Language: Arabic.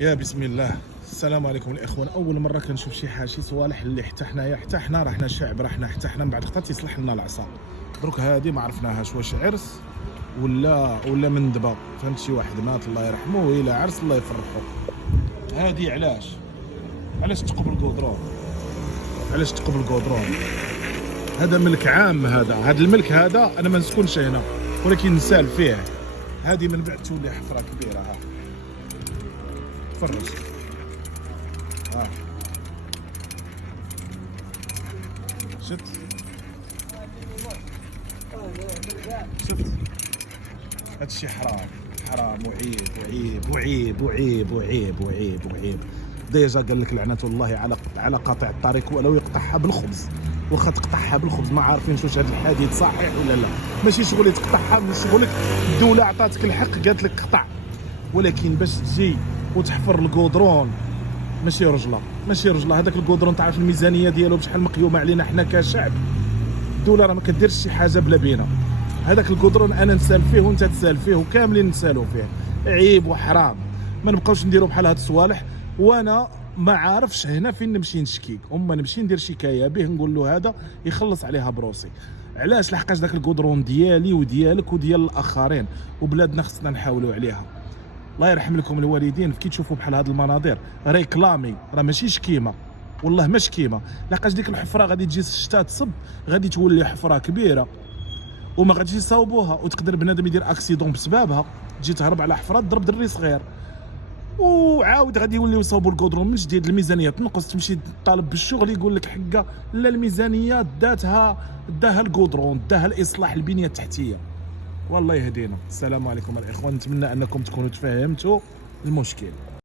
يا بسم الله. السلام عليكم الاخوان. اول مره كنشوف شي صوالح اللي حتى حنا رحنا شعب، رحنا من بعد خطات يصلح لنا العصا. دروك هادي ما عرفناهاش واش عرس ولا من دبا، فهمت؟ شي واحد مات الله يرحمه الى عرس الله يفرحه. هادي علاش تقبل الكودرون؟ علاش تقبل الكودرون؟ هذا ملك عام، هذا الملك هذا انا ما نسكنش هنا ولكن نسال فيه. هادي من بعد تولي حفره كبيره. ها تفرج، ها شفت هادشي حرام وعيب. ديجا قال لك لعنة الله على قاطع الطريق ولو يقطعها بالخبز. واخا تقطعها بالخبز ما عارفين واش هذا الحديث صحيح ولا لا. ماشي شغل تقطعها، ماشي شغلك. الدولة عطاتك الحق قالت لك قطع، ولكن باش تجي وتحفر الكودرون ماشي رجله. هذاك الكودرون تعرف الميزانيه ديالو بشحال مقيومه علينا حنا كشعب. الدوله راه ما كديرش شي حاجه بلا بينا. هذاك الكودرون انا نسال فيه وانت تسال فيه وكاملين نسالوا فيه. عيب وحرام. ما نبقاوش نديروا بحال هاد الصوالح. وانا ما عارفش هنا فين نمشي نشكي، اما نمشي ندير شكايه به نقول له هذا يخلص عليها بروسي. علاش؟ لحقاش داك الكودرون ديالي وديالك وديال الاخرين، وبلادنا خصنا نحاولوا عليها. الله يرحم لكم الوالدين. كي تشوفوا بحال هاد المناظر ريكلامي، راه ماشي شكيمه، والله ما شكيمه. لاقاش ديك الحفره غادي تجي الشتا تصب، غادي تولي حفره كبيره وما غاديش يصاوبوها، وتقدر بنادم يدير اكسيدون بسببها. تجي تهرب على حفره تضرب دري صغير، وعاود غادي يوليو يصاوبوا الكودرون من جديد. الميزانيه تنقص، تمشي طالب بالشغل يقول لك حقه لا الميزانيه داها الكودرون، داها الاصلاح البنيه التحتيه. والله يهدينا. السلام عليكم الاخوان، نتمنى انكم تكونوا تفهمتوا المشكل.